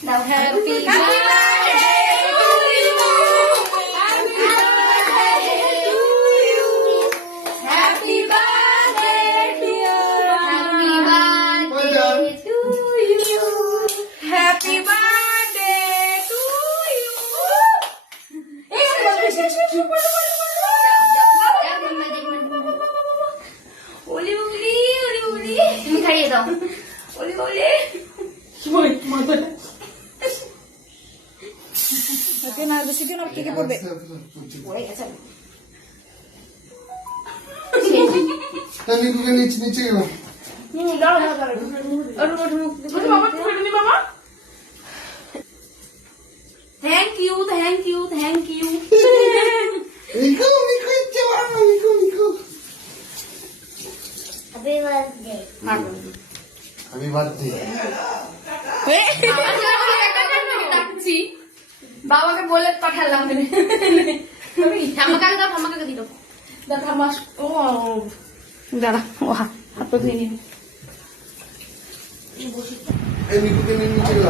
Happy তুমি খাইয়ে দাও ওলি ওলি না বেশি দিন আর কি কি পড়বে পড়ে গেছে নিকুকে নিচে গেল thank you thank you thank you Niku ইচ্ছে বাড়ানো Niku Happy birthday. Happy birthday ডাকছি বাবাকে বলে পাঠালাম আমাকে আগে দাও আমাকে দিল দেখা মাস ও দাঁড়া ও হাত ধুয়ে নিয়ে এই নিকুকে নিচে গেল